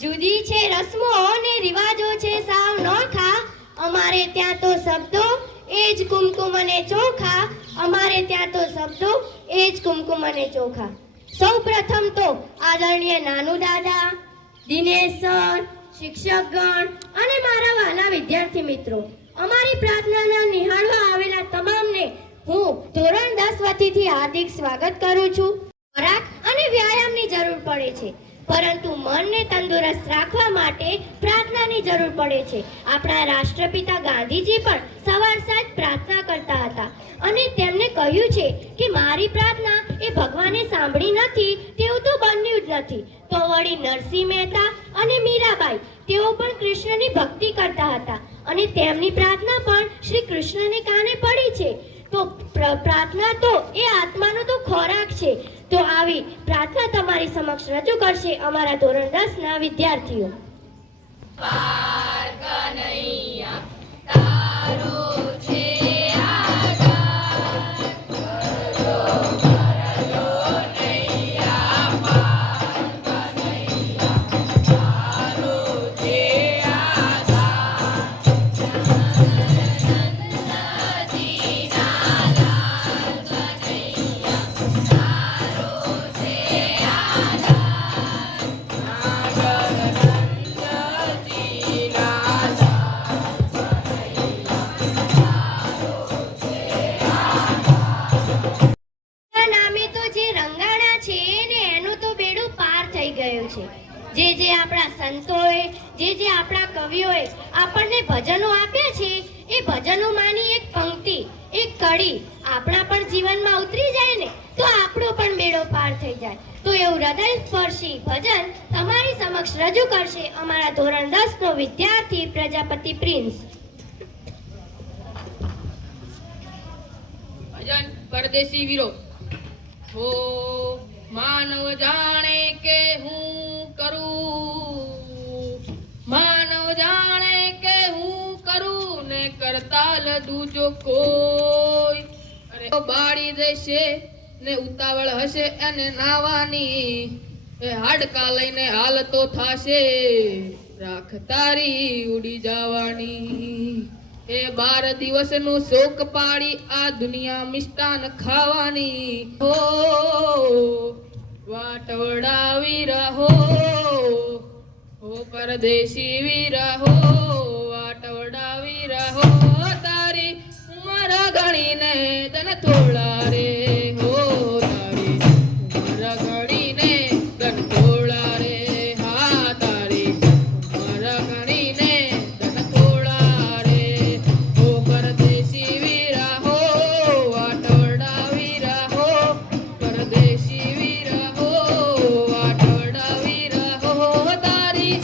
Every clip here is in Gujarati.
જુદી છે રસમો ને રિવાજો છે સાવ નોખા, અમારે ત્યાં તો શબ્દો એ જ કુમકુમ અને ચોખા, અમારે ત્યાં તો શબ્દો એ જ કુમકુમ અને ચોખા. સૌ પ્રથમ તો આદરણીય નાનુ દાદા, દિનેશ સર, શિક્ષકગણ અને મારા વાલા વિદ્યાર્થી મિત્રો, અમારી પ્રાર્થનાના નિહાળવા આવેલા તમામને હું ધોરણ 10 વતીથી હાર્દિક સ્વાગત કરું છું. ખોરાક અને વ્યાયામની જરૂર પડે છે, પરંતુ મનને તંદુરસ્ત રાખવા માટે પ્રાર્થનાની જરૂર પડે છે. આપણા રાષ્ટ્રપિતા ગાંધીજી પણ સવાર સાંજ પ્રાર્થના કરતા હતા અને તેમને કહ્યું છે કે મારી પ્રાર્થના એ ભગવાને સાંભળી નથી તેવું તો બન્યું જ નથી. તો વળી નરસિંહ મહેતા અને મીરાબાઈ તેઓ પણ કૃષ્ણની ભક્તિ કરતા હતા અને તેમની પ્રાર્થના પણ શ્રી કૃષ્ણને કાને પડી છે. તો પ્રાર્થના તો એ આત્માનો તો ખોરાક છે. તો આવી પ્રાર્થના તમારી સમક્ષ રજૂ કરશે અમારા ધોરણ 10 ના વિદ્યાર્થીઓ. જે આપણા સંતોએ, જે આપણા કવિઓએ આપણને ભજનો આપ્યા છે, એ ભજનોમાંની એક પંક્તિ, એક કડી આપણા પણ જીવનમાં ઉતરી જાય ને તો આપણો પણ બેડો પાર થઈ જાય. તો એવું હૃદયસ્પર્શી ભજન તમારી સમક્ષ રજૂ કરશે અમારા ધોરણ 10 નો વિદ્યાર્થી પ્રજાપતિ પ્રિન્સ. ભજન પરદેશી વીરો. હો માનવ જાણે કે હું કરું, માનવ જાણે કે હું કરું ને કરતાલ દૂજો કોઈ. અરે બાળી દેશે ને ઉતાવળ હશે એને નાવાની, એ હાડકા લઈને હાલતો થાશે રાખ તારી ઉડી જવાની. એ 12 દિવસનું શોક પાડી આ દુનિયા મિષ્ટાન ખાવાની. હો વાટવડાવી રહો, હો પરદેશી વીરહો, વાટવડાવી રહો. તારી ઉંમર ગણીને તન થોડા રે, હો તારી ઉંમર ગણીને તન થોડા રે. હા તારી ઉંમર ગણીને તન થોડા રે. હો પરદેશી વીરહો, વાટવડાવી રહો, પરદેશી વીરહો, વાટવડાવી રહો. તારી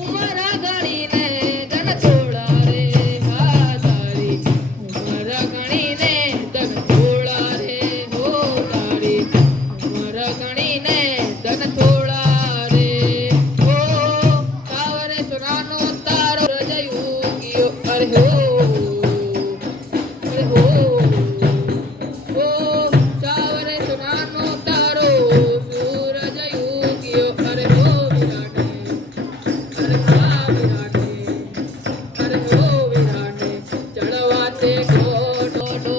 ઉંમર ગણીને તન થોડા રે. હા તારી ઉંમર ગણીને તન થોડા રે. હો તારી ઉંમર ગણીને તન થોડા રે. હો તાવરે સુનાનો તારો રજયું ગયો. અરે હો, અરે હો, હો ચાવરે સુનાનો તારો સૂરજ ઉગ્યો. અરે હો વિરાટે, અરે હા વિરાટે, અરે હો વિરાટે ચડવાતે ઘોડો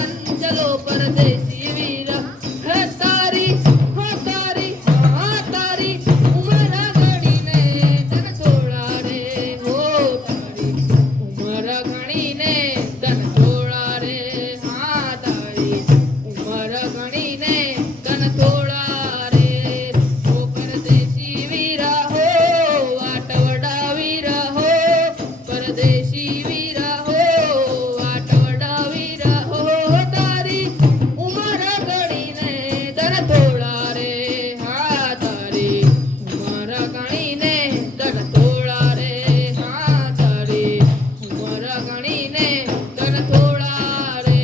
અંચલો પરદેશી વીર. હે તારી, હો તારી, હા તારી ઉંમર ગણીને તન થોડા રે. હો તારી ઉંમર ગણીને તન થોડા રે. હા તારી ઉંમર ગણીને તન થોડા રે. હો પરદેશી વીરા હો, વાટવડાવી રહો, પરદેશી વીરા હો, વાટવડાવી રહો. તારી ઉંમર ગણીને તન થોડા રે. હા તારી ઉંમર ગણીને તન થોડા રે. હા તારી ઉંમર ગણીને તન થોડા રે.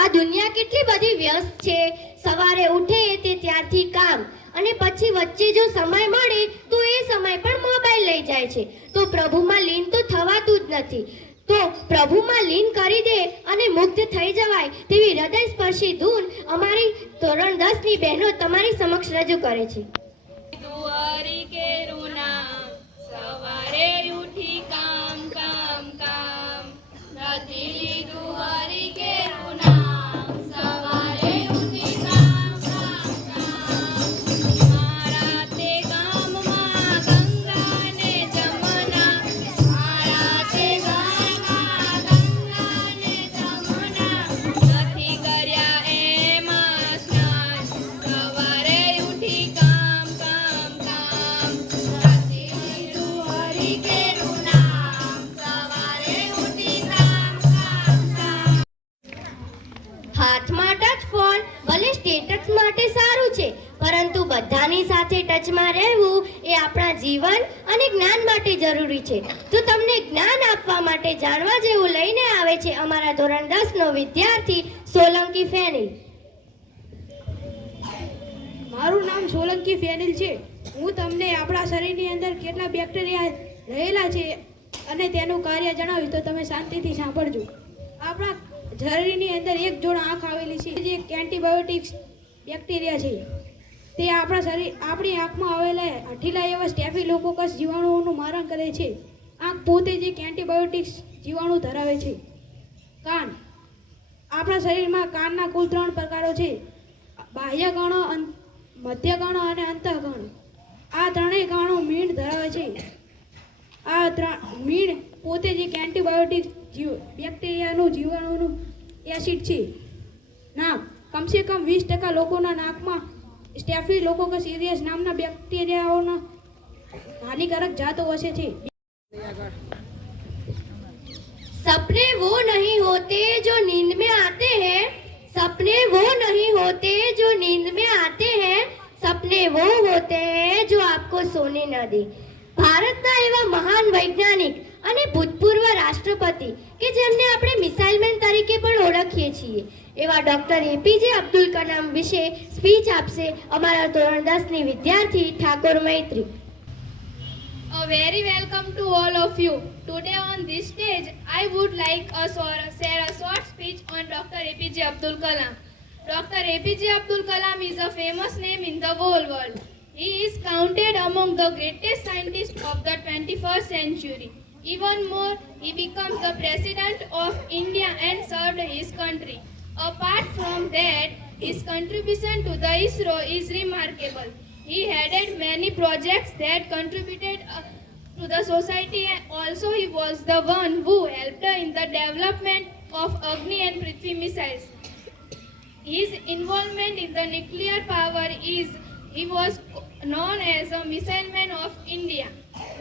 આ દુનિયા કેટલી બધી વ્યસ્ત છે. સવારે ઉઠે તે ત્યારથી કામ અને પછી વચ્ચે જો સમય મળે તો એ સમય પણ મોબાઈલ લઈ જાય છે. તો પ્રભુમાં લીન તો થવાતું જ નથી. તો પ્રભુમાં લીન કરી દે અને મુક્ત થઈ જવાય તેવી હૃદયસ્પર્શી ધૂન અમારી ધોરણ 10 ની બહેનો તમારી સમક્ષ રજૂ કરે છે. દુઆરી કેરું નામ, સવારે ઉઠી કામ કામ કામ, નથી લીધું હરી કેરું નામ, સવારે ઉઠી કામ કામ કામ. મારા તે ગામમાં ગંગા ને જમના, મારા તે ગામમાં ગંગા ને જમના, નથી કર્યા એમાં સ્નાન, સવારે ઉઠી કામ કામ કામ, નથી લીધું હરી કેરું નામ, સવારે ઉઠી કામ કામ કામ. હાથમાં ટચ ફોન ભલે સ્ટેટસ માટે સારું છે, પરંતુ બધાની સાથે ટચમાં રહેવું એ આપણા જીવન અને જ્ઞાન માટે જરૂરી છે. તો તમને જ્ઞાન આપવા માટે જાણવા જેવું લઈને આવે છે અમારા ધોરણ 10 નો વિદ્યાર્થી સોલંકી ફેનિલ. મારું નામ સોલંકી ફેનિલ છે. હું તમને આપણા શરીરની અંદર કેટલા બેક્ટેરિયા રહેલા છે અને તેનું કાર્ય જણાવીશ તો તમે શાંતિથી સાંભળજો. આપણા શરીરની અંદર એક જોડ આંખ આવેલી છે જે એન્ટીબાયોટિક્સ બેક્ટેરિયા છે. તે આપણી આંખમાં આવેલા હઠીલા એવા સ્ટેફિલોકોકસ જીવાણુઓનું મારણ કરે છે. આંખ પોતે જ એક એન્ટીબાયોટિક્સ જીવાણુ ધરાવે છે. કાન, આપણા શરીરમાં કાનના કુલ 3 પ્રકારો છે: બાહ્ય ગણો, મધ્ય ગણો અને અંતઃગણ. આ ત્રણેય ગણો મીણ ધરાવે છે. મીણ પોતે જ એક એન્ટીબાયોટિક બેક્ટેરિયાનું જીવાણુનું એસિડ છે. નાક, કમસે કમ 20% લોકોના નાકમાં સ્ટેફિલોકોકસ એરિયસ નામના બેક્ટેરિયાઓના હાનિકારક જાતો વસે છે. सपने वो नहीं होते जो नींद में आते हैं, सपने वो नहीं होते जो नींद में आते हैं, सपने वो होते हैं जो आपको सोने न दे. ભારતના એવા મહાન વૈજ્ઞાનિક અને ભૂતપૂર્વ રાષ્ટ્રપતિ કે જેમને આપણે મિસાઇલ મેન તરીકે પણ ઓળખીએ છીએ એવા ડોક્ટર એપીજે અબ્દુલ કલામ વિશે સ્પીચ આપશે અમારા ધોરણ 10 ની વિદ્યાર્થી ઠાકોર મૈત્રી. A very welcome to all of you. Today on this stage, I would like share a short speech on Dr. APJ Abdul Kalam. Dr. APJ Abdul Kalam is a famous name in the whole world. He is counted among the greatest scientists of the 21st century. Even more, he becomes the President of India and served his country. Apart from that, his contribution to the ISRO is remarkable. He headed many projects that contributed to the society, and also he was the one who helped in the development of Agni and Prithvi missiles. His involvement in the nuclear power he was known as a missile man of India.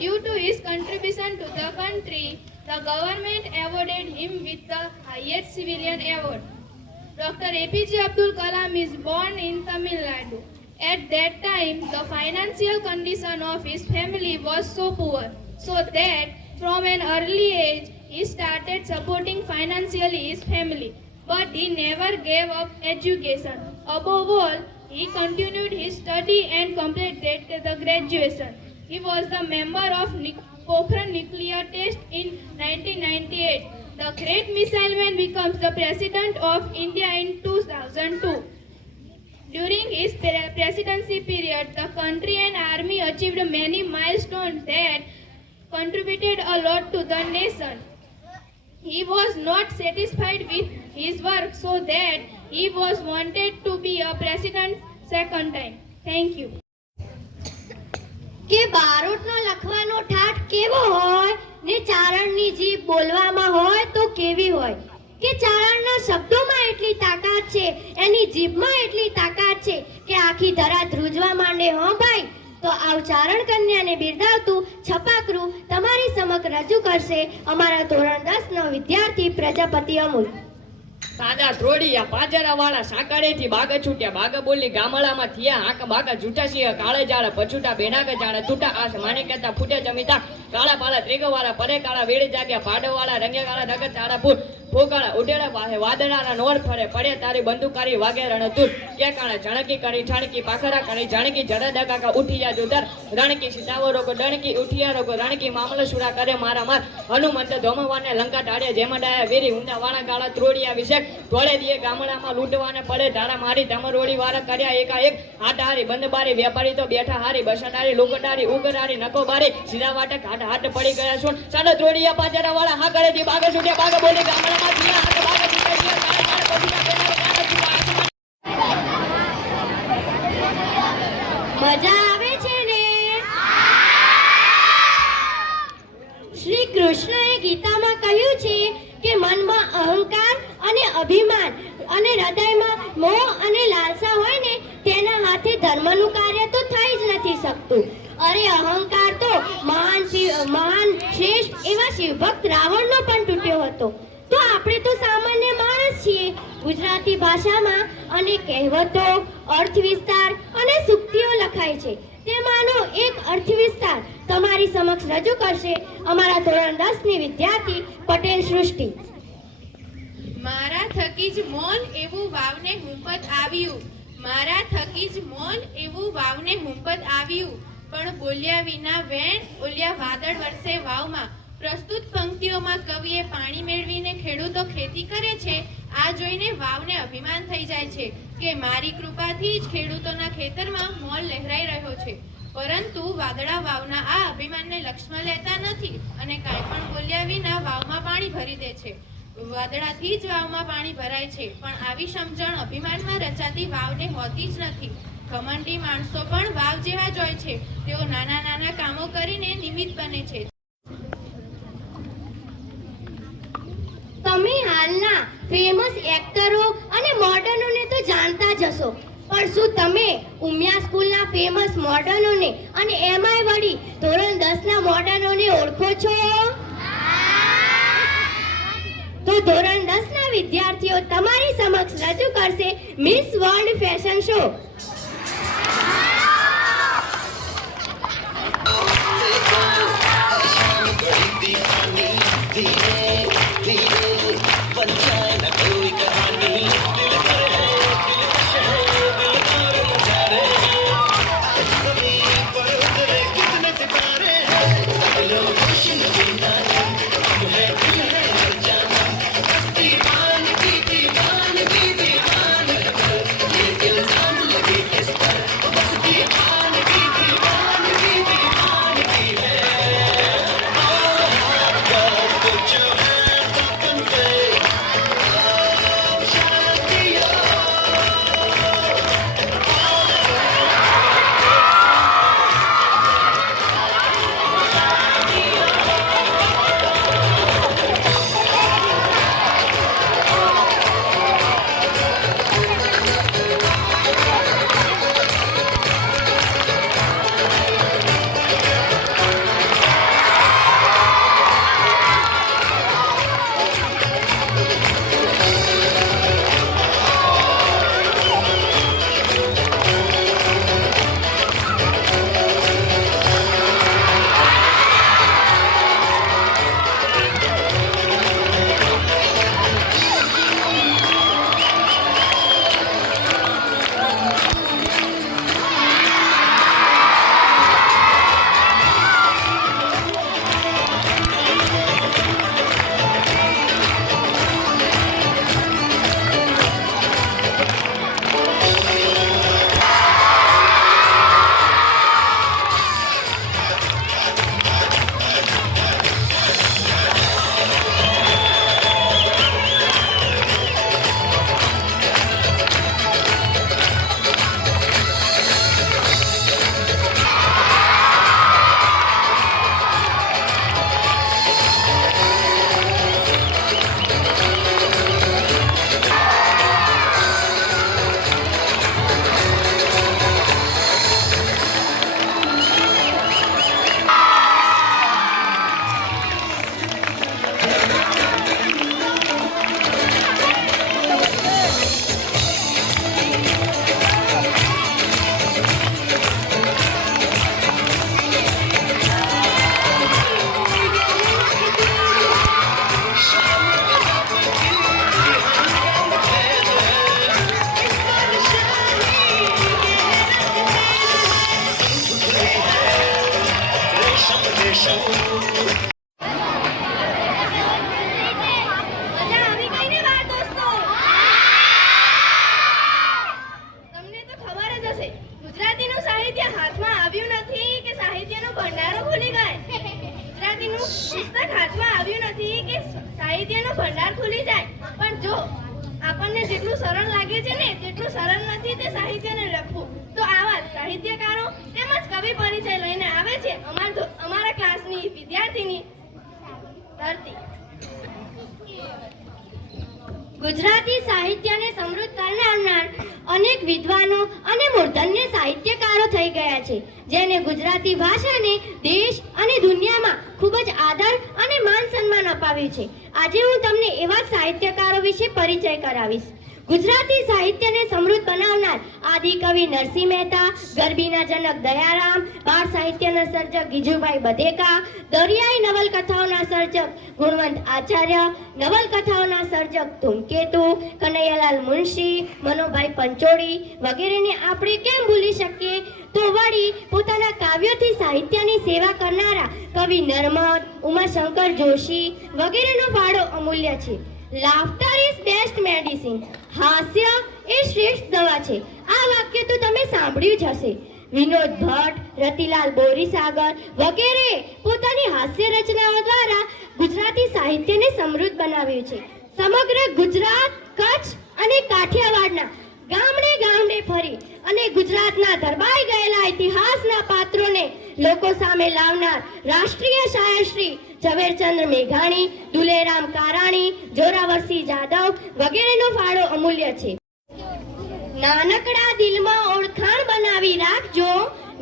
Due to his contribution to the country, the government awarded him with the highest civilian award. Dr. APJ Abdul Kalam is born in Tamil Nadu. At that time, the financial condition of his family was so poor, so that from an early age, he started supporting financially his family. But he never gave up education. Above all, he continued his study and completed the graduation. He was the member of Pokhran nuclear test in 1998. The great missile man becomes the President of India in 2002. During his presidency period, the country and army achieved many milestones that contributed a lot to the nation. He was not satisfied with his work, so that he was wanted to be a president second time. Thank you. કે બારોટનો લખવાનો ઠાઠ કેવો હોય ને ચારણની જીભ બોલવામાં હોય તો કેવી હોય, કે ચારણના શબ્દોમાં એટલી તાકાત છે, એની જીભમાં એટલી તાકાત છે કે આખી ધરા ધ્રુજવા માંડે. હો ભાઈ, તો આવ ચારણ કન્યાને બિરદાવતું છપાકરું તમારી સમક્ષ રજૂ કરશે અમારા ધોરણ 10 નો વિદ્યાર્થી પ્રજાપતિ અમૂલ. સાદા ત્રોડિયા પાજરા વાળા સાંકળેથી બાગ છૂટ્યા, બાગ બોલી ગામડામાં થયા હાક બાગા જૂઠા સિંહ કાળે જાડા પછૂટા બેનાગ જાડા તૂટા આશ માને કહેતા ફૂટે જમીતા કાળા પાળા ત્રિગવાળા પરે કાળા વેડી જાગ્યા ભાડવાળા રંગે કાળા નગર ચાડા ફૂટ ફોકાળા ઉડેડા વાહે વાદળાના નોર ફરે પડે તારી બંદૂકારી વાગે રણતુર કે કાણે જણકી કરી ઠાણકી પાખરા કરી જાણકી જડા કાકા ઉઠિયા જોદર રણકી સીતાવો રોગો ડણકી ઉઠિયા રોગો રણકી મામલો સુરા કરે મારા માર હનુમંત ધોમવાને લંકા ટાળે જેમડાયા વેરી ઊંડા વાળા ગાળા ત્રોડિયા વિશે ઢોળે દીએ ગામડામાં લૂંટવાને પડે ધારા મારી ધમરોડી વાળા કર્યા એકાએક હાટ હારી બંધબારી વેપારી તો બેઠા હારી બસડારી લોકડારી ઉગરારી નકોબારી સીધા વાટે હાટ હાટ પડી ગયા છું સાડા ત્રોડિયા પાંજરા વાળા હા કરે દી બાગે છૂટ્યા બાગે બોલી ગામડામાં થયા હાથ બાગે છૂટ્યા કાળે કાળે પછીના બેના મજા આવે છે ને? શ્રી કૃષ્ણએ ગીતામાં કહ્યું છે કે મનમાં અહંકાર અને અભિમાન અને હૃદયમાં મોહ અને લાલસા હોય ને તેના હાથે ધર્મનું કાર્ય તો થઈ જ નથી શકતું. અરે અહંકાર તો મહાન શ્રેષ્ઠ એવા શિવભક્ત રાવણનો પણ તૂટ્યો હતો. તો આપણે તો સામાન્ય માણસ છીએ. ગુજરાતી ભાષામાં અનેક કહેવતો, અર્થ વિસ્તાર અને સૂક્તિઓ લખાય છે. તેમાંનો એક અર્થ વિસ્તાર તમારી સમક્ષ રજૂ કરશે અમારા ધોરણ 10 ની વિદ્યાર્થી પટેલ સૃષ્ટિ. મારા થકી જ મૌન એવું વાવને હુંપત આવ્યું, મારા થકી જ મૌન એવું વાવને હુંપત આવ્યું, પણ બોલ્યા વિના વેણ ઓલ્યા વાદળ વરસે વાવમાં. પ્રસ્તુત પંક્તિઓમાં કવિએ પાણી મેળવીને ખેડૂતો ખેતી કરે છે. આ જોઈને વાવને અભિમાન થઈ જાય છે કે મારી કૃપાથી જ ખેડૂતોના ખેતરમાં મોલ લહેરાઈ રહ્યો છે. પરંતુ વાદળા વાવના આ અભિમાનને લક્ષ્યમાં લેતા નથી અને કાંઈ પણ બોલ્યા વિના વાવમાં પાણી ભરી દે છે. વાદળાથી જ વાવમાં પાણી ભરાય છે, પણ આવી સમજણ અભિમાનમાં રચાતી વાવને હોતી જ નથી. ઘમંડી માણસો પણ વાવ જેવા જ હોય છે. તેઓ નાના નાના કામો કરીને નિમિત્ત બને છે. તમે હાલના ફેમસ એક્ટરો અને મોડર્નોને તો જાણતા જ હશો, પણ શું તમે ઉમિયા સ્કૂલના ફેમસ મોડર્નોને અને એમાંય વળી ધોરણ 10 ના મોડર્નોને ઓળખો છો? તો ધોરણ 10 ના વિદ્યાર્થીઓ તમારી સમક્ષ રજૂ કરશે miss world fashion show. Put your હશે. ગુજરાતીનું સાહિત્ય હાથમાં આવ્યું નથી કે સાહિત્યનો ભંડારો ખુલી જાય. ગુજરાતીનું પુસ્તક હાથમાં આવ્યું નથી કે સાહિત્યનો ભંડાર ખુલી જાય. પણ જો આપણને જેટલું સરળ લાગે છે ને તેટલું સરળ નથી તે સાહિત્યને લખવું. તો આવા સાહિત્યકારો તેમજ કવિ પરિચય લઈને આવે છે અમારા ક્લાસની વિદ્યાર્થીની ધરતી. ગુજરાતી સાહિત્યને સમૃદ્ધ કરનાર અનેક વિદ્વાનો અને મૂર્ધન્ય સાહિત્યકારો થઈ ગયા છે, જેને ગુજરાતી ભાષાને દેશ અને દુનિયામાં ખૂબ જ આદર અને માન સન્માન અપાવ્યું છે. આજે હું તમને એવા જ સાહિત્યકારો વિશે પરિચય કરાવીશ. ગુજરાતી સાહિત્યને સમૃદ્ધ બનાવનાર આદિકવિ નરસિંહ મહેતા, ગરબીના જનક દયારામ, બાળ સાહિત્યના સર્જક ગીજુભાઈ બધેકા, દરિયાઈ નવલકથાઓના સર્જક ગુણવંત આચાર્ય, નવલકથાઓના સર્જક ધૂમકેતુ, કનૈયાલાલ મુનશી, મનોભાઈ પંચોળી વગેરેને આપણે કેમ ભૂલી શકીએ? તો વળી પોતાના કાવ્યોથી સાહિત્યની સેવા કરનારા કવિ નર્મદ, ઉમાશંકર જોશી વગેરેનો ફાળો અમૂલ્ય છે. Laughter is best medicine. હાસ્ય એ શ્રેષ્ઠ દવા છે. આ વાક્ય તો તમે સાંભળ્યું જ હશે. વિનોદ ભટ્ટ, રતિલાલ બોરીસાગર વગેરે પોતાની હાસ્ય રચનાઓ દ્વારા ગુજરાતી સાહિત્યને સમૃદ્ધ બનાવ્યું છે. સમગ્ર ગુજરાત, કચ્છ અને કાઠિયાવાડના ગામડે ગામડે ફરી અને ગુજરાતના દરબાઈ ગયેલા ઇતિહાસના પાત્રોને લોકો સામે લાવનાર રાષ્ટ્રીય શાયર શ્રી ઝવેરચંદ મેઘાણી, દુલેરામ કારાણી, જોરાવરસિંહ જાદવ વગેરેનો ફાળો અમૂલ્ય છે. નાનકડા દિલમાં ઓળખાણ બનાવી રાખજો,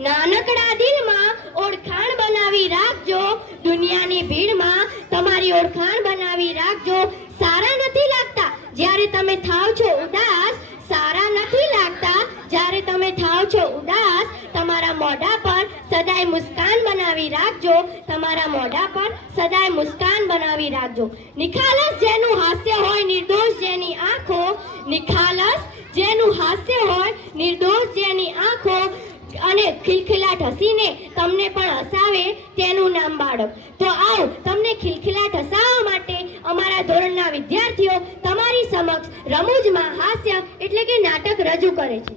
નાનકડા દિલમાં ઓળખાણ બનાવી રાખજો, દુનિયાની ભીડમાં તમારી ઓળખાણ બનાવી રાખજો. સારા નથી લાગતા જ્યારે તમે થાવ છો ઉદાસ, સારા નથી લાગતા જ્યારે તમે થાવ છો ઉદાસ. તમારા મોઢા પર સદાય મુસ્કાન બનાવી રાખજો, તમારા મોઢા પર સદાય મુસ્કાન બનાવી રાખજો. નિખાલસ જેનું હાસ્ય હોય, નિર્દોષ જેની આંખો, નિખાલસ જેનું હાસ્ય હોય, નિર્દોષ જેની આંખો અને ખિલખિલાટ હસીને તમને પણ હસાવે તેનું નામ બાળક. તો આવો તમને ખિલખિલાટ હસાવવા માટે અમારા ધોરણના વિદ્યાર્થીઓ તમારી સમક્ષ રમૂજમાં હાસ્ય એટલે કે નાટક રજૂ કરે છે.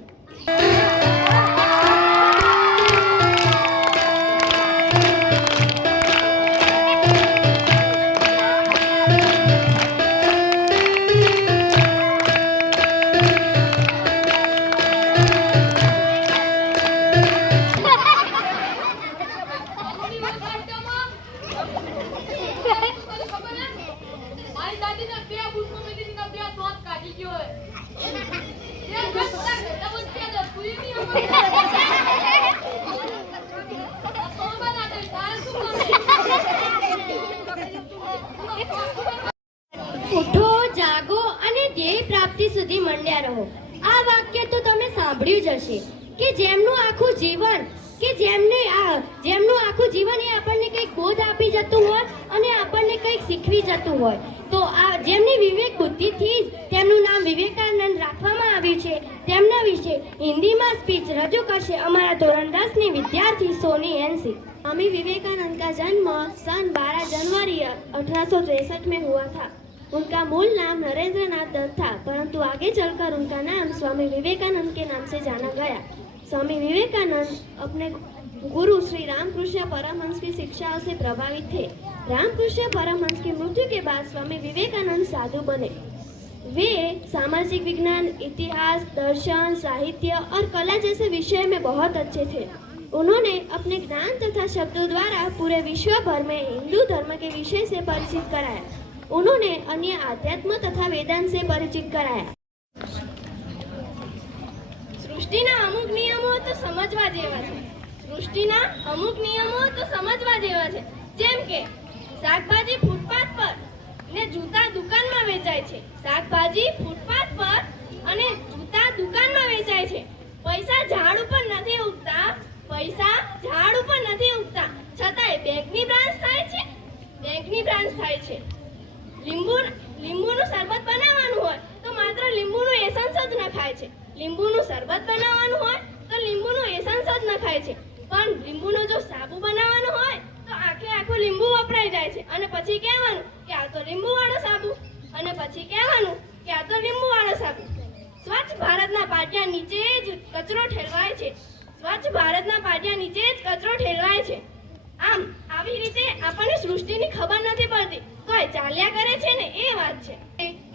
મારી દાદીને બે બુટમાં મેલીને બે દાંત કાઢી ગયો હે. એ ગસ્તા ગસ્તા વચ્ચે જ પૂરી ની અમાર. સોમા ના દે તાર શું ઉઠો, જાગો અને ધ્યેય પ્રાપ્તિ સુધી મંડ્યા રહો. આ વાક્ય તો તમે સાંભળ્યું જ હશે કે જેમનું આખું જીવન જેમનું આખું જીવન એ આપણને કંઈક બોધ આપી જતું હોય અને આપણને કંઈક શીખવી જતું હોય. તો આ જેમની વિવેક બુદ્ધિથી જ તેમનું નામ વિવેકાનંદ રાખવામાં આવ્યું છે, તેમના વિશે હિન્દીમાં સ્પીચ રજૂ કરશે અમારા ધોરણ 10 ની વિદ્યાર્થી સોની એનસી. स्वामी विवेकानंद का जन्म सन 12 जनवरी 1863 में हुआ था। उनका मूल नाम नरेंद्रनाथ दत्त था, परंतु आगे चलकर उनका नाम स्वामी विवेकानंद के नाम से जाना गया। स्वामी विवेकानंद अपने गुरु श्री रामकृष्ण परमहंस की शिक्षाओं से प्रभावित थे। रामकृष्ण परमहंस की मृत्यु के बाद स्वामी विवेकानंद साधु बने। वे सामाजिक विज्ञान, इतिहास, दर्शन, साहित्य और कला जैसे विषय में बहुत अच्छे थे। उन्होंने अपने ज्ञान तथा शब्दों द्वारा पूरे विश्व भर में हिंदू धर्म के विषय से परिचित कराया। उन्होंने अन्य आध्यात्म तथा वेदांत से परिचित कराया। સૃષ્ટિના અમુક નિયમો તો સમજવા જેવા છે. સૃષ્ટિના અમુક નિયમો તો સમજવા જેવા છે. જેમ કે શાકભાજી ફૂટપાથ પર ને જૂતા દુકાનમાં વેચાય છે. શાકભાજી ફૂટપાથ પર અને જૂતા દુકાનમાં વેચાય છે. પૈસા ઝાડ ઉપર નથી ઉગતા, પૈસા ઝાડ ઉપર નથી ઉગતા, છતાંય બેંકની બ્રાન્ચ થાય છે, બેંકની બ્રાન્ચ થાય છે. લીંબુનું શરબત બનાવવાનું હોય તો માત્ર લીંબુનું એસન્સ જ નખાય છે. લીંબુનું શરબત બનાવવાનું હોય તો લીંબુનું એસન્સ જ નખાય છે. પણ લીંબુનો જો સાબુ બનાવવાનો હોય તો આખું લીંબુ વપરાઈ જાય છે અને પછી કહેવાનું કે આ તો લીંબુવાળો સાબુ, અને પછી કહેવાનું કે આ તો લીંબુવાળો સાબુ. સ્વચ્છ ભારતના પાટિયા નીચે જ કચરો ઠેલવાય છે. સ્વચ્છ ભારતના પાટિયા નીચે જ કચરો ઠેલવાય છે. આમ આવી રીતે આપણને સૃષ્ટિની ખબર નથી પડતી, તોય ચાલ્યા કરે છે ને એ વાત છે.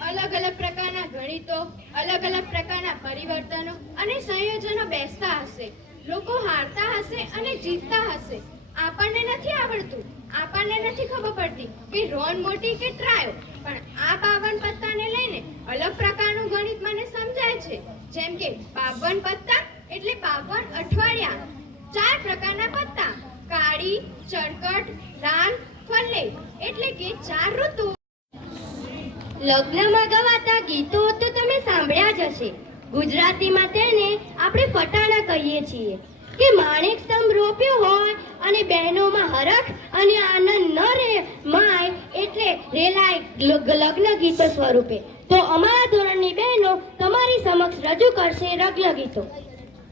અલગ અલગ પ્રકારના ગણિતો, અલગ અલગ પ્રકારના પરિવર્તનો અને સંયોજનો બેસતા હશે. લોકો હારતા હશે અને જીતતા હશે. આપણને નથી આવડતું, આપણને નથી ખબર પડતી કે રોન મોટી કે ટ્રાયો, પણ આ 52 પત્તાને લઈને અલગ પ્રકારનું ગણિત મને સમજાય છે. જેમ કે 52 પત્તા એટલે 52 અઠવાડિયા. 4 પ્રકારના પત્તા, કાળી, ચળકટ, લાલ, ફલ્લે, એટલે કે 4 ઋતુ. લગ્નમાં ગવાતા ગીતો તો તમે સાંભળ્યા જ હશે. ગુજરાતીમાં તેને આપણે ફટાણા કહીએ છીએ. કે માણેક સ્તંભ રોપ્યો હોય અને બહેનોમાં હરખ અને આનંદ ન રહે માય એટલે રેલાય લગ્ન ગીતો સ્વરૂપે. તો અમારા ધોરણની બહેનો તમારી સમક્ષ રજૂ કરશે લગ્ન ગીતો.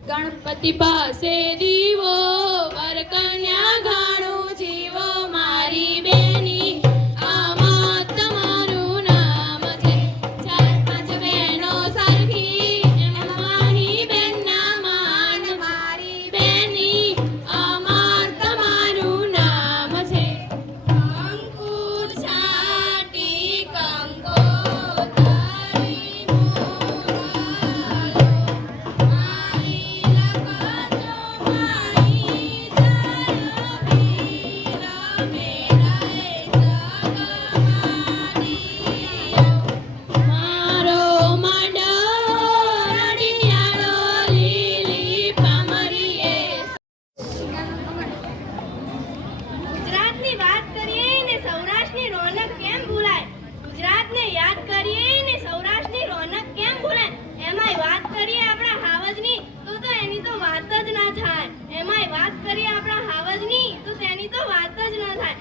ગણપતિ પાસે દીવો વર કન્યા ઘણું જીવો મારી બેની આમાં તમારું નામ છે. 4-5 બહેનો સરખી એમાંહી બેનના માન મારી બેની આમાં તમારું નામ છે. કંકુ છાટી કંકોતરી મોકલો મારી લખજો મારી જય વીર મેરાય મારો મંડો રડિયાળો લીલી પામરીએ. ગુજરાતની વાત કરીએ ને સૌરાષ્ટ્રની રોનક કેમ ભૂલાય? ગુજરાતને યાદ કરીએ ને સૌરાષ્ટ્રની રોનક કેમ ભૂલાય? એમાંય વાત કરીએ આપણા હાવજની તો એની તો વાત જ ના થાય. એમાંય વાત કરીએ આપણા હાવજની તો તેની તો વાત જ ન થાય.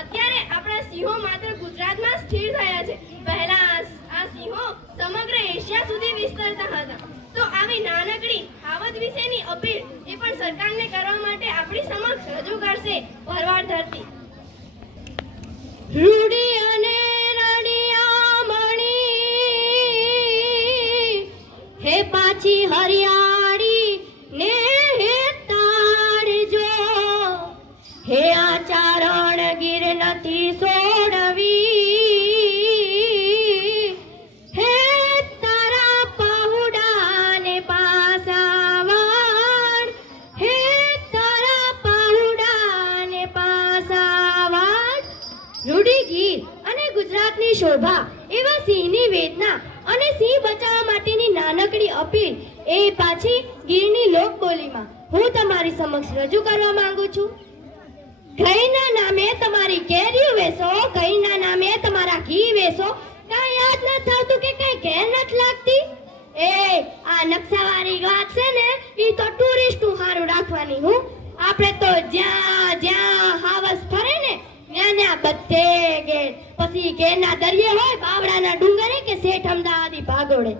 અત્યારે આપણા સિંહો માત્ર ગુજરાતમાં સ્થિર થયા છે. પહેલા આ સિંહો સમગ્ર એશિયા સુધી વિસ્તરતા હતા. તો આવી નાનકડી હાવજ વિશેની અપીલ એ પણ સરકારને કરવા માટે આપણી સમક્ષ રજૂ કરશે ભરવાડ ધરતી. રૂડી અને રડિયામણી હે પાછી હરિયાળી ને હે તાળજો. હે આ ચારણ ગીર નથી સોડવી. હે તારા પહુડાને પાસાવાડ. હે તારા પહુડાને પાસાવાડ. રૂડી ગીર અને ગુજરાતની શોભા એવા સિંહની વેદના અને સિંહ બચાવવા માટેની નાનકડી અપીલ એ પાછી ગીરની લોકબોલીમાં હું તમારી સમક્ષ રજૂ કરવા માંગુ છું. ઘઈના નામે તમારી કેરીઓ વેસો, ઘઈના નામે તમારા ઘી વેસો, કાંઈ યાદ ન થતું કે કઈ ઘેર નથી લાગતી. એ આ નકશાવાળી વાત છે ને ઈ તો ટુરિસ્ટનું હારું રાખવાની. હું આપણે તો જ્યાં જ્યાં હાવસ ફરે ને ત્યાં બધે ઘેર. પછી ઘેરના દરિયે હોય, બાવળાના ડુંગરે કે શેઠ અમદાવાદી ભાગોળે.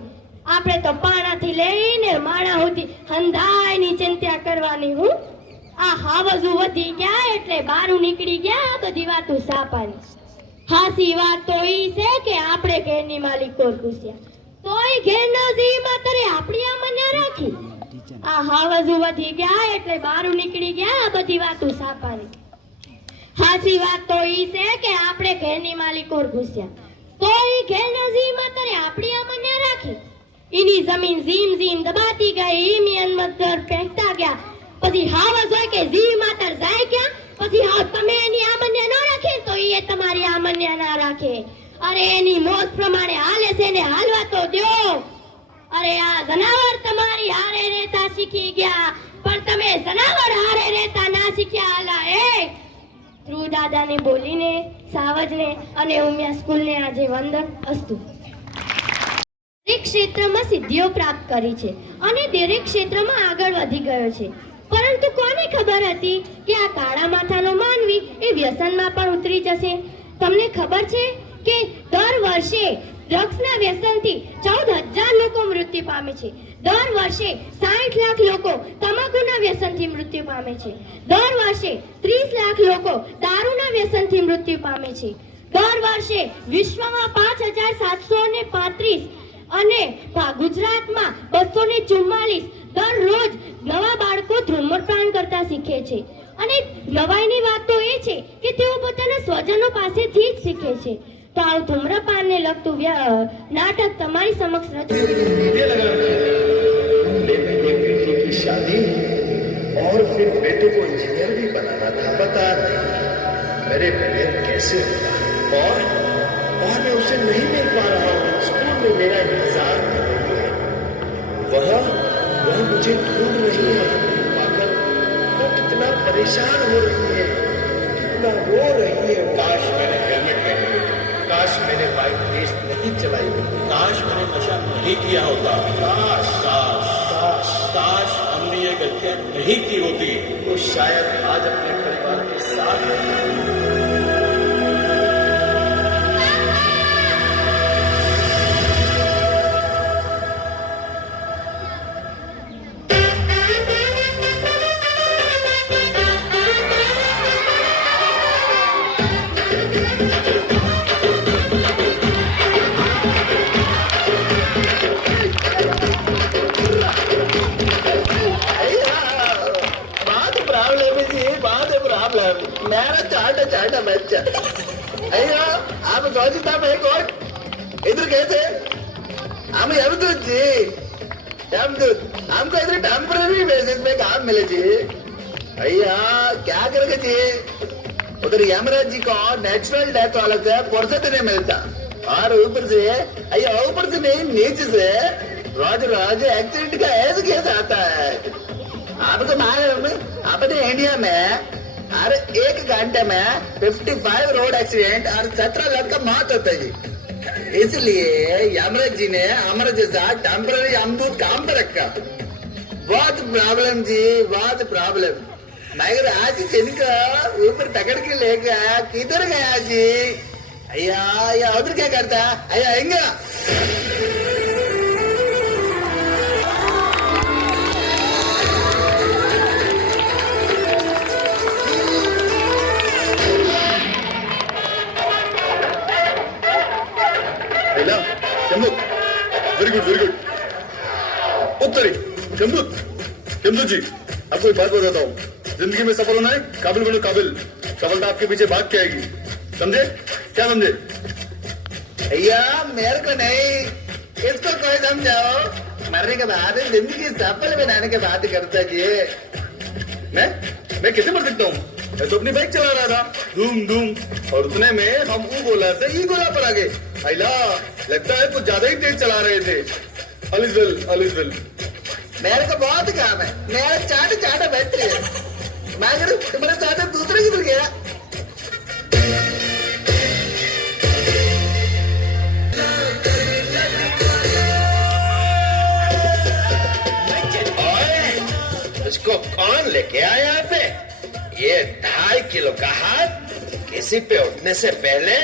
આપણે તો પાણાથી લઈને માણા સુધી હંધાયની ચિંતા કરવાની. હું આ હાવજુ વધી ગયા એટલે બારું નીકળી ગયા આ બધી વાતો સાપાની. હાસી વાત તો ઈ છે કે આપણે ઘેરની માલિકો ઘૂસ્યા તોય ઘેરના જી માતરે આપણી આ મન્યા રાખી. આ હાવજુ વધી ગયા એટલે બારું નીકળી ગયા આ બધી વાતો સાપાની. હાસી વાત તો ઈ છે કે આપણે ઘેરની માલિકો ઘૂસ્યા તોય ઘેરના જી માતરે આપણી આ મન્યા રાખી. ઈની જમીન ઝીમ ઝીમ દબાતી ગઈ, ઈમિયન મતર ફેંકતા ગયા. પછી હાવજ હોય કે જી માતર જાય ક્યાં? પછી હાવ તમે એની આમન્ય ન રાખે તો એ તમારી આમન્ય ના રાખે. અરે એની મોજ પ્રમાણે હાલે છે ને હાલવા તો દ્યો. અરે આ જનાવર તમારી હારે રહેતા શીખી ગયા પણ તમે જનાવર હારે રહેતા ના શીખ્યા. હાલા એ ધ્રુવ દાદાને બોલીને સાવજને અને ઉમિયા સ્કૂલને આજે વંદન અસ્તુ. દરેક ક્ષેત્રમાં સિદ્ધિઓ પ્રાપ્ત કરી છે અને દરેક ક્ષેત્રમાં આગળ વધી ગયો છે. પરંતુ કોને ખબર હતી કે આ કાળા માથાનો માનવી એ વ્યસનમાં પણ ઉતરી જશે? તમને ખબર છે કે દર વર્ષે ડ્રગ્સના વ્યસનથી 14,000 લોકો મૃત્યુ પામે છે. દર વર્ષે 60 લાખ લોકો તમાકુના વ્યસનથી મૃત્યુ પામે છે. દર વર્ષે 30 લાખ લોકો દારૂના વ્યસનથી મૃત્યુ પામે છે. દર વર્ષે વિશ્વમાં 5,735 અને ગુજરાતમાં 244 દરરોજ નવા બાળકો ધૂમ્રપાન કરતા શીખે છે અને નવાઈની વાત તો એ છે કે તેઓ પોતાના સ્વજનો પાસેથી જ શીખે છે. તો આ ધૂમ્રપાનને લગતું નાટક તમારી સમક્ષ રજૂ बेटी की शादी और फिर बेटे को इंजीनियर भी बनाना था. बता मेरे बगैर कैसे होगा? और मैं उसे नहीं मिल पा रहा हूँ. स्कूल में मेरा इंतजार कर रही है. वह मुझे ढूंढ रही है. पागल वो कितना परेशान हो रही है, कितना रो रही है. काश मैंने हेलमेट पहनी होती, काश मैंने बाइक तेज नहीं चलाई होती, काश मैंने नशा नहीं किया होता, काश काश काश काश हमने ये गलतियां नहीं की होती तो शायद आज अपने परिवार के साथ मेरा चाटा चाटा बच्चा. अయ్యో आप सोचता मैं कौन इधर कैसे हम यमदूत जी, यमदूत हमको इधर टेम्पररी बेसिस पे काम मिले जी. भैया क्या करेंगे जी, उधर यमराज जी को नेचुरल डेथ वाला से फुर्सत नहीं मिलता और ऊपर से नहीं नीचे से रोज रोज एक्सीडेंट का ऐसा केस आता है. आपको मालूम अपने इंडिया में हर 1 घंटे में 55 रोड एक्सीडेंट और 17 लोग का मौत होता है जी. इसलिए यमराज जी ने हमारे जैसा टेम्पररी यमदूत काम पर रखा. बहुत प्रॉब्लम जी, बहुत प्रॉब्लम. मगर आज जिनका ऊपर पकड़ के ले गया किधर गया जी? अय्या उधर क्या करता? अय्या आएंगे वेरी गुड वेरी गुड. उत्तरी जमदूत जी, आपको एक बात बताता हूँ. जिंदगी में सफल होना है, काबिल बनो काबिल. सफलता आपके पीछे भाग के आएगी. समझे? क्या समझे? भैया मेरे को नहीं, इसको कोई समझाओ. मरने के बाद जिंदगी सफल बनाने की बात करता जी. मैं कैसे मर सकता हूँ? मैं तो अपनी बाइक चला रहा था धूम धूम और उतने में हम ऊ गोला से ई गोला पर आ गए. अला लगता है कुछ ज्यादा ही तेज चला रहे थे. अलिजल मेरे को बहुत काम है. मेरा चाटा बैठे है. मगर तुम्हारा चाटा दूसरे किधर गया? इसको कौन लेके आया यहाँ पे? ये 2.5 किलो का हाथ किसी पे उठने से पहले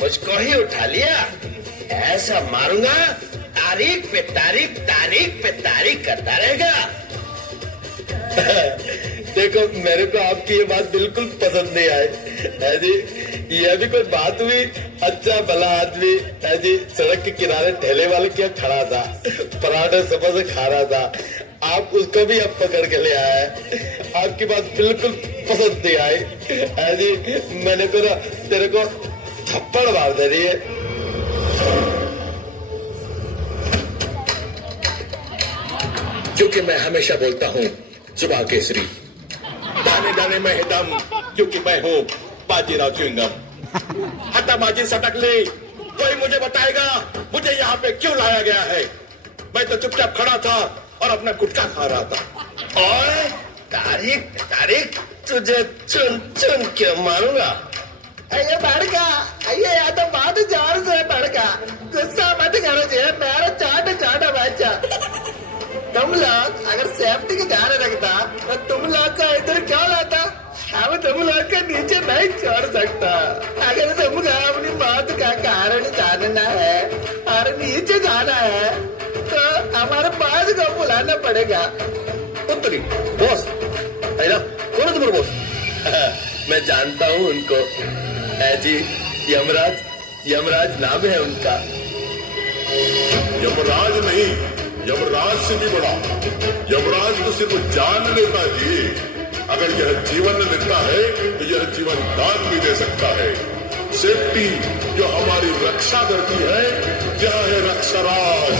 मुझको ही उठा लिया. ऐसा मारूंगा तारीख पे तारीख करता रहेगा. देखो मेरे को आपकी ये बात बिल्कुल पसंद नहीं आई है जी. ये भी कोई बात हुई? अच्छा भला आदमी है जी, सड़क के किनारे ठेले वाले क्या खड़ा था, पराठे समोसे खा रहा था. आप उसको भी अब पकड़ के ले आए. आपकी बात बिल्कुल पसंद नहीं आई है जी. मैंने तो ना तेरे को थप्पड़ मार दे रही है. क्योंकि मैं हमेशा बोलता हूँ जुबान केसरी, दाने दाने में है दम, क्योंकि मैं हूँ बाजीराव च्युइंगम. हटा बाजी सटक ली, कोई मुझे बताएगा मुझे यहाँ पे क्यों लाया गया है? मैं तो चुपचाप खड़ा था और अपना गुटखा खा रहा था. और तारीख तुझे चुन के मारूंगा. अये बड़का, अये या तो बात जोर से बड़का, गुस्सा मत करो जी. मेरा चाटा बच्चा. तुम लोग अगर सेफ्टी का ध्यान रखता तो तुम लोग का इधर क्यों लाता? अब तुम लोग का नीचे नहीं छोड़ सकता. अगर तुमको अपनी मौत का कारण जानना है और नीचे जाना है तो हमारे पास को बुलाना पड़ेगा. उत्तरी बॉस, कौन है तुम्हारा बॉस? मैं जानता हूँ उनको. जी यमराज नाम है उनका. यमराज नहीं, यमराज से भी बड़ा। यमराज तो सिर्फ जान लेता जी, अगर यह जीवन लेता है तो यह जीवन दान भी दे सकता है। सेफ्टी जो हमारी रक्षा करती है, यह है रक्षाराज।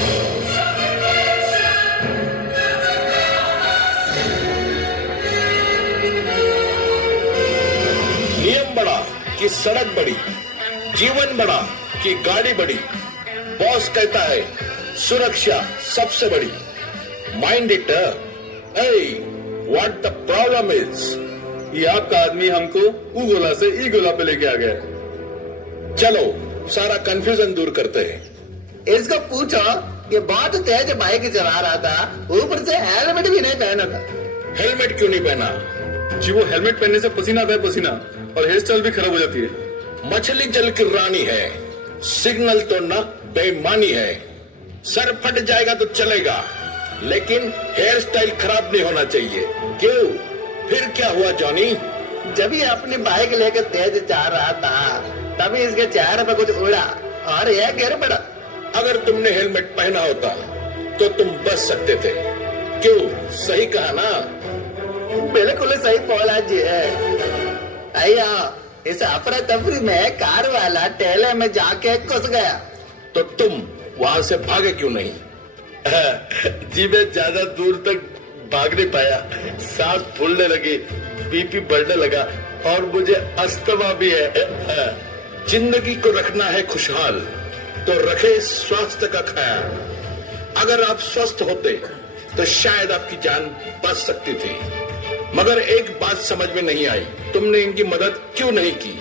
नियम बड़ा कि सड़क बड़ी, जीवन बड़ा कि गाड़ी बड़ी। बॉस कहता है सुरक्षा सबसे बड़ी। Mind it. What the problem is? ये आपका आदमी हमको ऊ गोला से ई गोला पे लेके आ गया। चलो सारा कंफ्यूजन दूर करते हैं। इसको पूछो, ये बहुत तेज बाइक चला रहा था, ऊपर से हेलमेट भी नहीं पहना था। हेलमेट क्यों नहीं पहना? जी वो हेलमेट पहनने से पसीना आता है, पसीना, और हेयर स्टाइल भी खराब हो जाती है। मछली जल की रानी है, सिग्नल तोड़ना बेईमानी है। सर फट जाएगा तो चलेगा, लेकिन हेयर स्टाइल खराब नहीं होना चाहिए। क्यों? फिर क्या हुआ जॉनी? जब ये अपनी बाइक लेकर तेज जा रहा था, तभी इसके चेहरे पे कुछ उड़ा और यह गिर पड़ा। अगर तुमने हेलमेट पहना होता तो तुम बच सकते थे। क्यों? सही कहा ना? बिल्कुल सही बोला जी। अय्या, इस अफरा तफरी में कार वाला ठेले में जाके घुस गया। तो तुम वहां से भागे क्यों नहीं? जी मैं ज्यादा दूर तक भाग नहीं पाया, सांस फूलने लगी, बीपी बढ़ने लगा और मुझे अस्थमा भी है। जिंदगी को रखना है खुशहाल तो रखे स्वास्थ्य का ख्याल। अगर आप स्वस्थ होते तो शायद आपकी जान बच सकती थी। मगर एक बात समझ में नहीं आई, तुमने इनकी मदद क्यों नहीं की?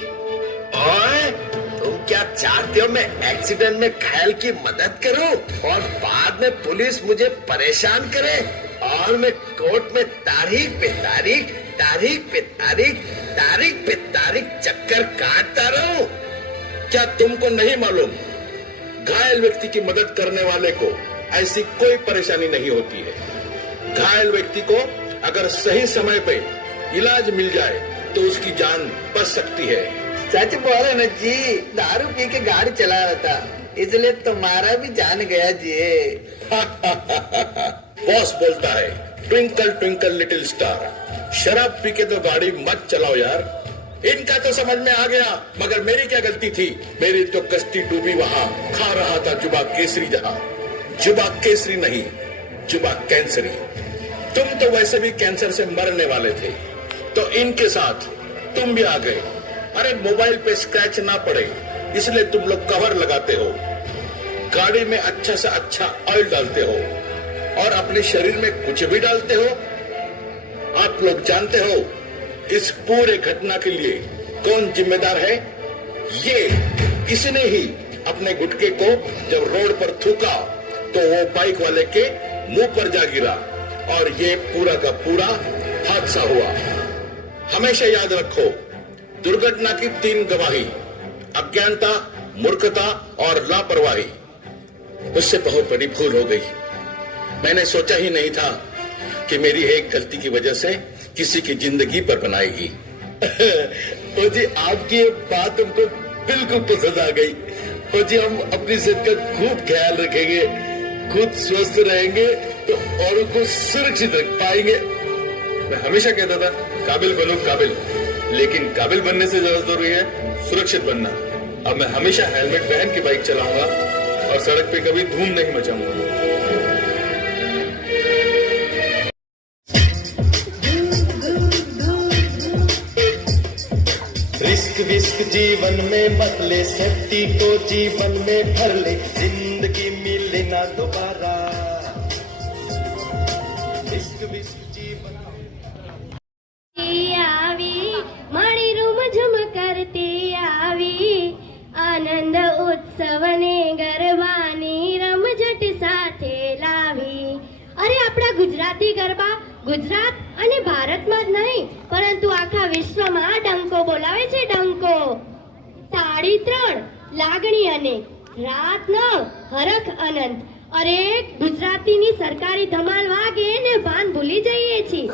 ओए, तुम क्या चाहते हो मैं एक्सीडेंट में घायल की मदद करूं और बाद में पुलिस मुझे परेशान करे और मैं कोर्ट में तारीख पे तारीख, तारीख पे तारीख, तारीख पे तारीख चक्कर काटता रहूं? क्या तुमको नहीं मालूम, घायल व्यक्ति की मदद करने वाले को ऐसी कोई परेशानी नहीं होती है। घायल व्यक्ति को अगर सही समय पे इलाज मिल जाए तो उसकी जान बच सकती है। सच बोले न जी, दारू पी के गाड़ी चला रहा था, इसलिए तुम्हारा भी जान गया जी। बॉस बोलता है ट्विंकल ट्विंकल लिटिल स्टार, शराब पी के तो गाड़ी मत चलाओ यार। इनका तो समझ में आ गया, मगर मेरी क्या गलती थी? मेरी तो कश्ती डूबी वहां, खा रहा था जुबा केसरी जहां। जुबा केसरी नहीं, जुबा कैंसरी। तुम तो वैसे भी कैंसर से मरने वाले थे, तो इनके साथ तुम भी आ गए। अरे मोबाइल पे स्क्रैच ना पड़े इसलिए तुम लोग कवर लगाते हो, गाड़ी में अच्छा से अच्छा ऑयल डालते हो और अपने शरीर में कुछ भी डालते हो। आप लोग जानते हो इस पूरे घटना के लिए कौन जिम्मेदार है? ये इसने ही अपने गुटके को जब रोड पर थूका तो वो बाइक वाले के मुंह पर जा गिरा और ये पूरा का पूरा हादसा हुआ। हमेशा याद रखो, दुर्घटना की 3 गवाही, अज्ञानता, मूर्खता और लापरवाही। उससे बहुत बड़ी भूल हो गई। मैंने सोचा ही नहीं था कि मेरी एक गलती की वजह से किसी की जिंदगी पर बनाएगी। ओ जी आपकी ये बात हमको बिल्कुल पसंद आ गई। ओ जी हम अपनी सेहत का खूब ख्याल रखेंगे, खुद स्वस्थ रहेंगे तो औरों को सुरक्षित रख पाएंगे। मैं हमेशा कहता था काबिल बनो काबिल, लेकिन काबिल बनने से ज्यादा जरूरी है सुरक्षित बनना। अब मैं हमेशा हेलमेट पहन के बाइक चलाऊंगा और सड़क पे कभी धूम नहीं मचाऊंगा। रिस्क विस्क जीवन में मत ले, सेफ्टी को जीवन में भर ले, जिंदगी मिले ना दोबारा। रिस्क विस्क जीवन આવી મારી રૂમ ઝુમ કરતી આવી, આનંદ ઉત્સવને ગરબાની રમઝટ સાથે લાવી. અરે આપણા ગુજરાતી ગરબા ગુજરાત અને ભારતમાં જ નહીં પરંતુ આખા વિશ્વમાં ડંકો બોલાવે છે, ડંકો. તાળી 3 લાગણી અને રાત 9 હરખ અનંત. અરે ગુજરાતીની સરકારી ધમાલ વાગે ને ભાન ભૂલી જઈએ છીએ.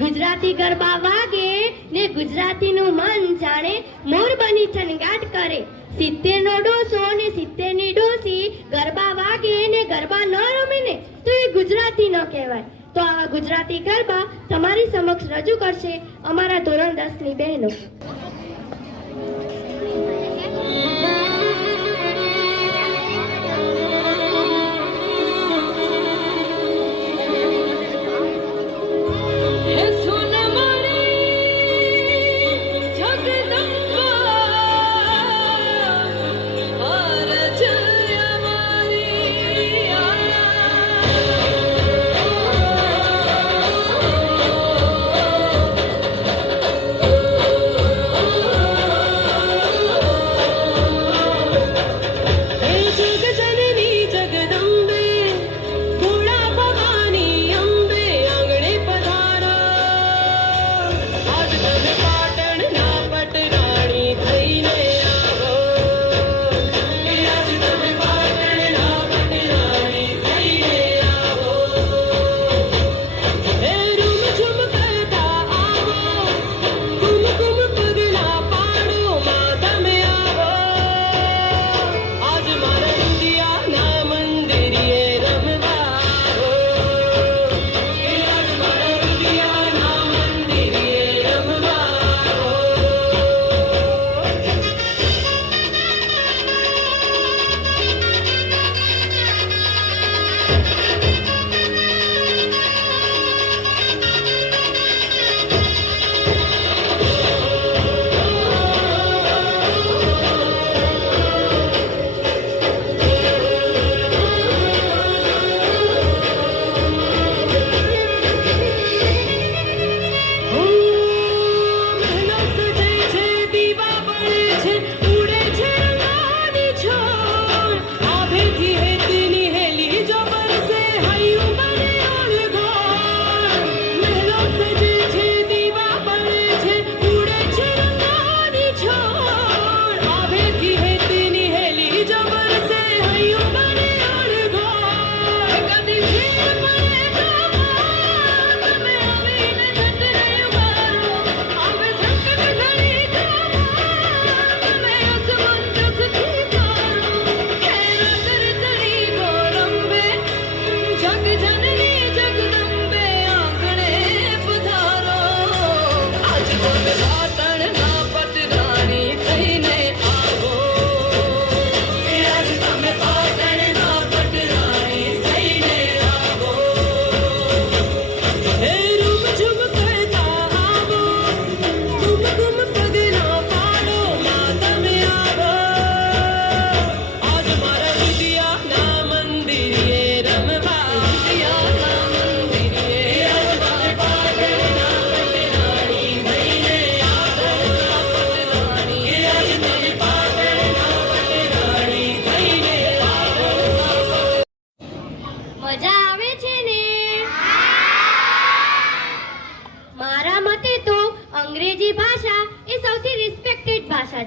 ગુજરાતી ગરબા વાગે ને ગુજરાતીનું મન જાણે મોર બની થનગાટ કરે. 70 નો ડોસો ને 70 ની ડોસી ગરબા વાગે ને ગરબા ન રમે ને તો એ ગુજરાતી ન કહેવાય. તો આવા ગુજરાતી ગરબા તમારી સમક્ષ રજૂ કરશે અમારા ધોરણ 10 ની બહેનો.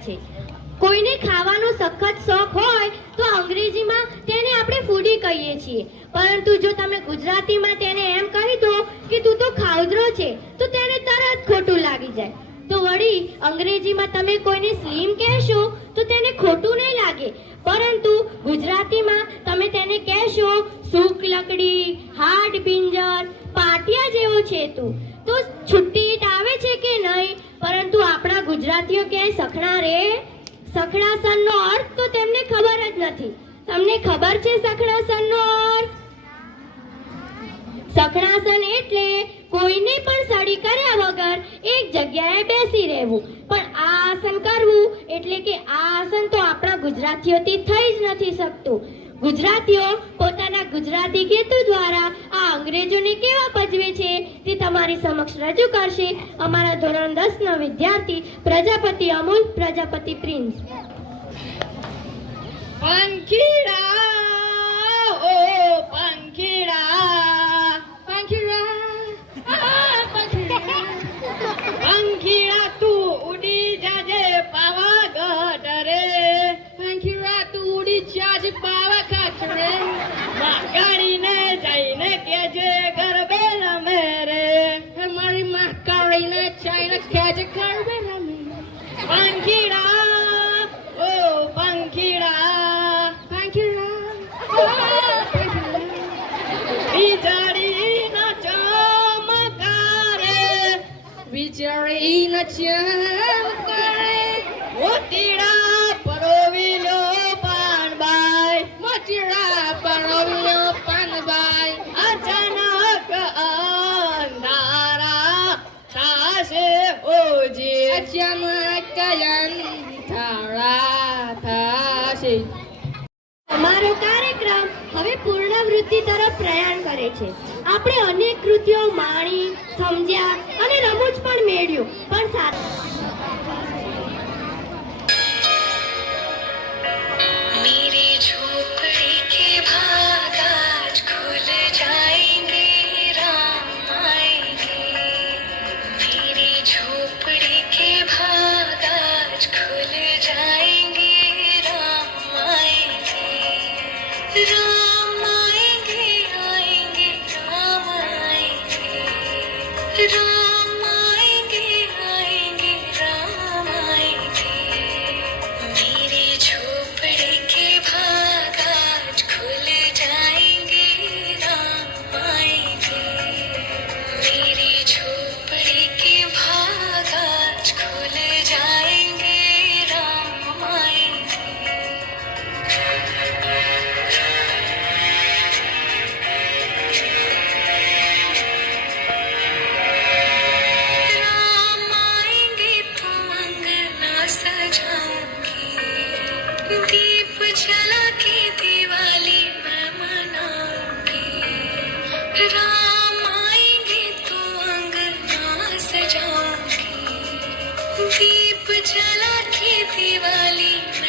છે. કોઈને ખાવાનો સખત શોખ હોય તો અંગ્રેજીમાં તેને આપણે ફૂડી કહીએ છીએ, પરંતુ જો તમે ગુજરાતીમાં તેને એમ કહી દો કે તું તો ખાઉદરો છે તો તેને તરત ખોટું લાગી જાય. તો વળી અંગ્રેજીમાં તમે કોઈને સ્લીમ કહેશો તો તેને ખોટું નહીં લાગે, પરંતુ ગુજરાતીમાં તમે તેને કહેશો સૂક લકડી, હાડ પિંજર, પાટિયા જેવો છે તું, તો છુટ્ટી આવે છે કે નહીં. પરંતુ આપણા ગુજરાતીઓ ક્યાંય સખણા રે? સખણાસનનો અર્થ તો તેમને ખબર જ નથી. તમને ખબર છે સખણાસનનો અર્થ? સખણાસન એટલે કોઈને પણ સડી કર્યા વગર એક જગ્યાએ બેસી રહેવું. પણ આ આસન કરવું એટલે કે આ આસન તો આપણા ગુજરાતીઓથી થઈ જ નથી શકતું. ગુજરાતીઓ પોતાના ગુજરાતી ગીતો દ્વારા આ અંગ્રેજોને કેવા પજવે છે તે તમારી સમક્ષ રજૂ કરશે અમારા ધોરણ 10 ના વિદ્યાર્થી પ્રજાપતિ અમૂલ, પ્રજાપતિ પ્રિન્સ. પંખીડા ઓ પંખીડા, પંખીડા તું ઉડી જાજે પાવાગઢ રે, પંખીડા તું ઉડી જાજે પાવાગઢ રે, માકાડીને જઈને કેજે ગરબે રમે રે, મારી માકાડીને જઈને કેજે ગરબે રમે. પંખીડા ઓ બિચારી ન ચેમ કરે મોતીડા પરોવી લો પાનબાઈ મોતીડા પરોવ્યો પાનબાઈ અચાનક અંધારા થાશે ઓજી અચાનક અંધારા થશે. અમારો કાર્યક્રમ હવે પૂર્ણાવૃત્તિ તરફ પ્રયાણ કરે છે. આપણે અનેક કૃતિઓ માણી, સમજ્યા અને રમૂજ પણ મેળ્યું, પણ સાથે मेरी झोपड़ी के भाग आज खुल जाएंगे, राम आएंगे. मेरी झोपड़ी के भाग आज खुल जाएंगे, राम आएंगे. राम आएंगे, आएंगे, राम आएंगे. राम आएंगे, आएंगे, राम आएंगे. मेरी झोपड़ी के भाग आज खुल जाएंगे, राम आएंगे. मेरी झोपड़ी के भाग आज खुल जाएंगे, राम आएंगे. राम आएंगे तो अंगना सजाऊंगी, दीप जला के दिवाली मैं मनाऊंगी. राम आएंगे तो अंगना सजाऊंगी, दीप जला के दिवाली मैं